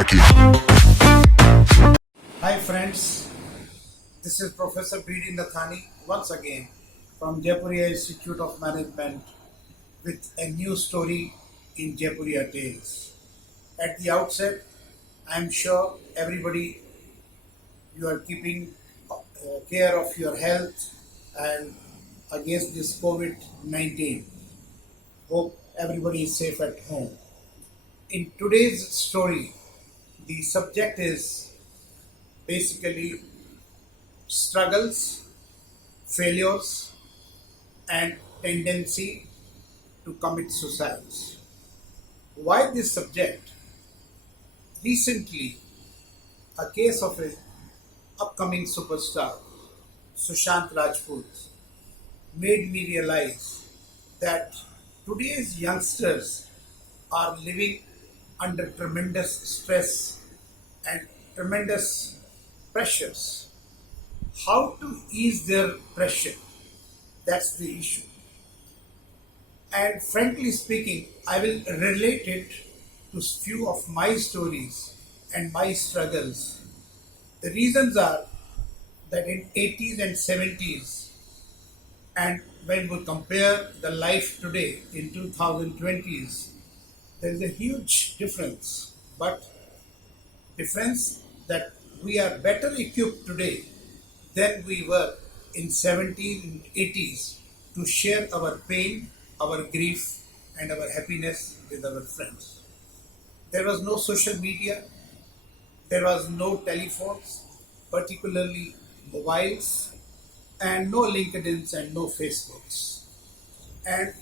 Jackie. Hi friends, this is Professor B.D. Nathani once again from Jaipuria Institute of Management with a new story in Jaipuria Tales. At the outset, I am sure everybody you are keeping care of your health and against this COVID-19. Hope everybody is safe at home. In today's story, the subject is basically struggles, failures, and tendency to commit suicides. Why this subject? Recently, a case of a upcoming superstar, Sushant Rajput, made me realize that today's youngsters are living under tremendous stress and tremendous pressures. How to ease their pressure? That's the issue. And frankly speaking, I will relate it to few of my stories and my struggles. The reasons are that in 80s and 70s, and when we compare the life today in 2020s, there is a huge difference. But difference that we are better equipped today than we were in 70s and 80s to share our pain, our grief, and our happiness with our friends. There was no social media, there was no telephones, particularly mobiles, and no LinkedIn's and no Facebooks. And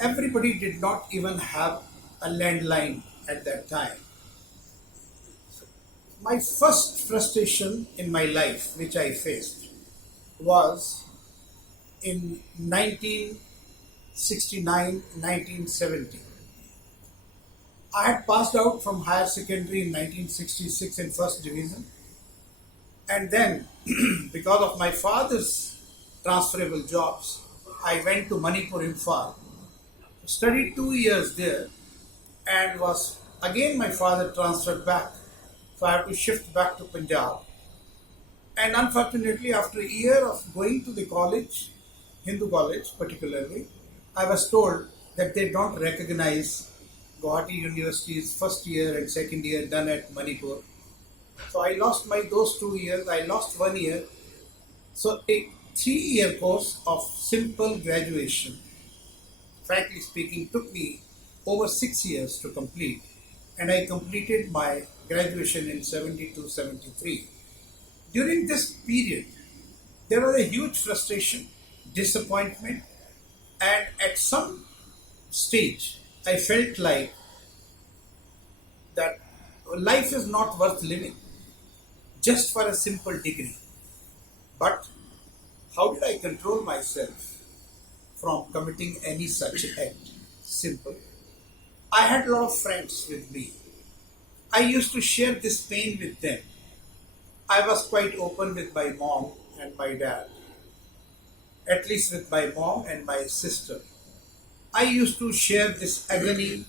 everybody did not even have a landline at that time. My first frustration in my life, which I faced, was in 1969 1970. I had passed out from higher secondary in 1966 in first division, and then because of my father's transferable jobs, I went to Manipur Imphal, studied 2 years there, and was again my father transferred back. So I had to shift back to Punjab. And unfortunately, after a year of going to the college, Hindu college particularly, I was told that they don't recognize Guwahati University's first year and second year done at Manipur. So I lost those 2 years. I lost 1 year. So a 3 year course of simple graduation, frankly speaking, took me over 6 years to complete. And I completed my graduation in 72-73. During this period, there was a huge frustration, disappointment, and at some stage, I felt like that life is not worth living just for a simple degree. But how did I control myself from committing any such act? Simple. I had a lot of friends with me. I used to share this pain with them. I was quite open with my mom and my dad, at least with my mom and my sister. I used to share this agony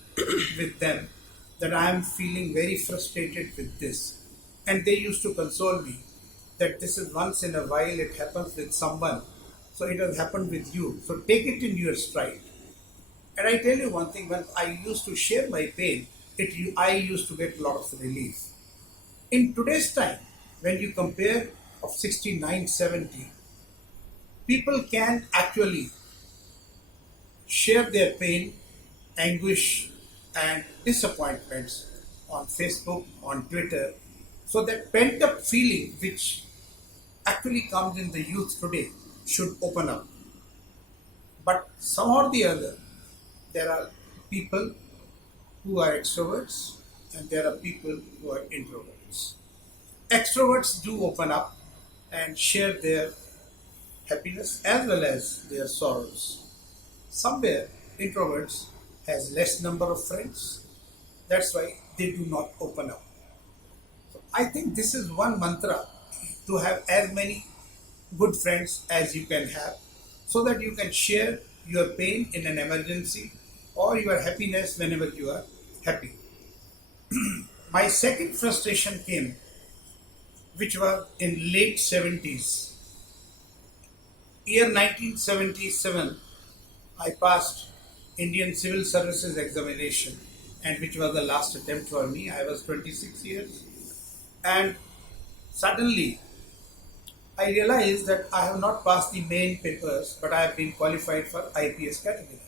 with them that I am feeling very frustrated with this. And they used to console me that this is once in a while it happens with someone, so it has happened with you. So take it in your stride. And I tell you one thing, when I used to share my pain, I used to get a lot of relief. In today's time, when you compare of 69, 70, people can actually share their pain, anguish, and disappointments on Facebook, on Twitter, so that pent up feeling which actually comes in the youth today should open up. But somehow or the other, there are people who are extroverts and there are people who are introverts. Extroverts do open up and share their happiness as well as their sorrows. Somewhere introverts has less number of friends. That's why they do not open up. So I think this is one mantra, to have as many good friends as you can have, so that you can share your pain in an emergency or your happiness whenever you are happy. My second frustration came, which was in late 70s. Year 1977, I passed Indian Civil Services examination, and which was the last attempt for me. I was 26 years, and suddenly I realized that I have not passed the main papers, but I have been qualified for IPS category.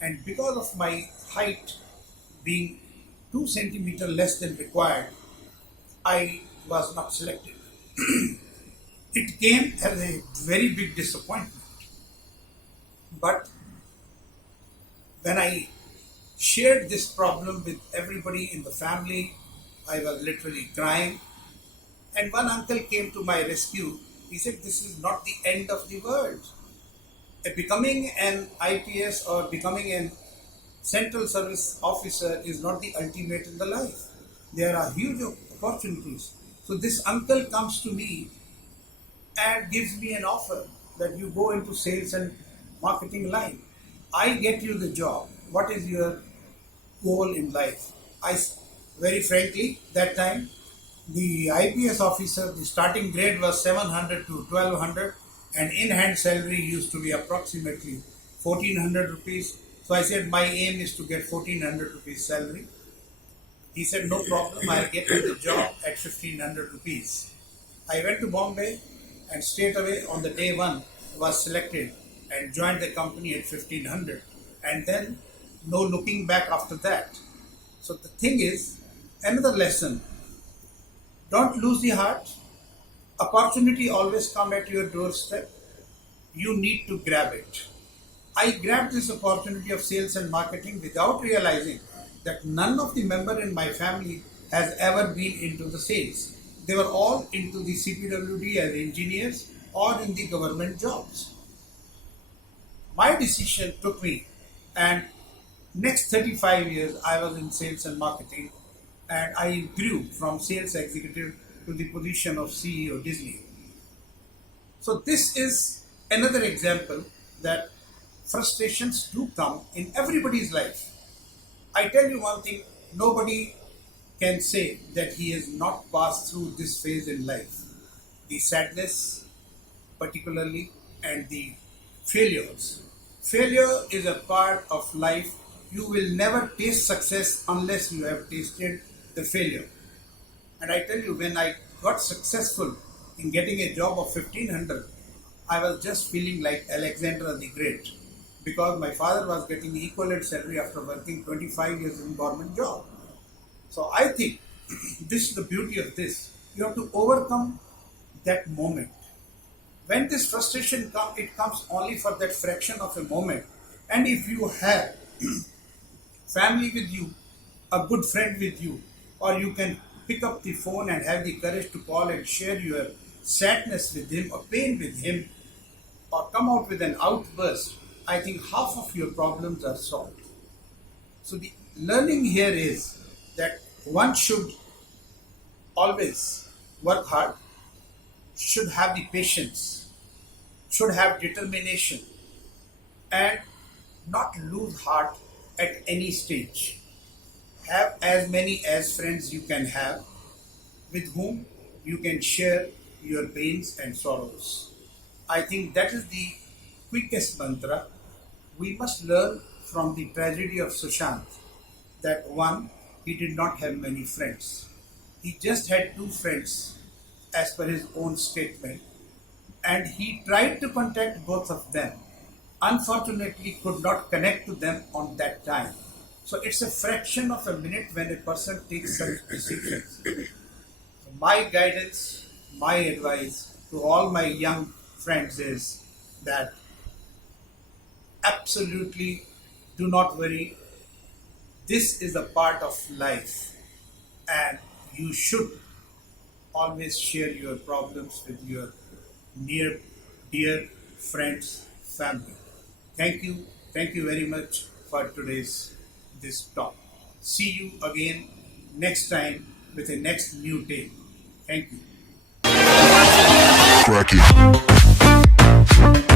And because of my height being 2 centimeter less than required, I was not selected. It came as a very big disappointment. But when I shared this problem with everybody in the family, I was literally crying. And one uncle came to my rescue. He said, "This is not the end of the world. Becoming an IPS or becoming a central service officer is not the ultimate in the life. There are huge opportunities." So this uncle comes to me and gives me an offer that you go into sales and marketing line. I get you the job. What is your goal in life? Very frankly, that time, the IPS officer, the starting grade was 700 to 1200, and in-hand salary used to be approximately 1400 rupees. So I said, my aim is to get 1400 rupees salary. He said, no problem, I'll get you the job at 1500 rupees. I went to Bombay and straight away on the day one was selected and joined the company at 1500. And then no looking back after that. So the thing is, another lesson, don't lose the heart. Opportunity always come at your doorstep. You need to grab it. I grabbed this opportunity of sales and marketing without realizing that none of the member in my family has ever been into the sales. They were all into the CPWD as engineers or in the government jobs. My decision took me, and next 35 years I was in sales and marketing, and I grew from sales executive to the position of CEO Disney. So this is another example that frustrations do come in everybody's life. I tell you one thing, nobody can say that he has not passed through this phase in life. The sadness, particularly, and the failures. Failure is a part of life. You will never taste success unless you have tasted the failure. And I tell you, when I got successful in getting a job of 1500, I was just feeling like Alexander the Great, because my father was getting equivalent salary after working 25 years in government job. So I think this is the beauty of this. You have to overcome that moment. When this frustration comes, it comes only for that fraction of a moment. And if you have family with you, a good friend with you, or you can pick up the phone and have the courage to call and share your sadness with him or pain with him, or come out with an outburst, I think half of your problems are solved. So the learning here is that one should always work hard, should have the patience, should have determination, and not lose heart at any stage. Have as many as friends you can have, with whom you can share your pains and sorrows. I think that is the quickest mantra. We must learn from the tragedy of Sushant that one, he did not have many friends. He just had 2 friends as per his own statement, and he tried to contact both of them. Unfortunately, could not connect to them on that time. So it's a fraction of a minute when a person takes such decisions. So my guidance, my advice to all my young friends is that absolutely do not worry. This is a part of life, and you should always share your problems with your near, dear friends, family. Thank you very much for today's this talk. See you again next time with a next new tale. Thank you. Crack it.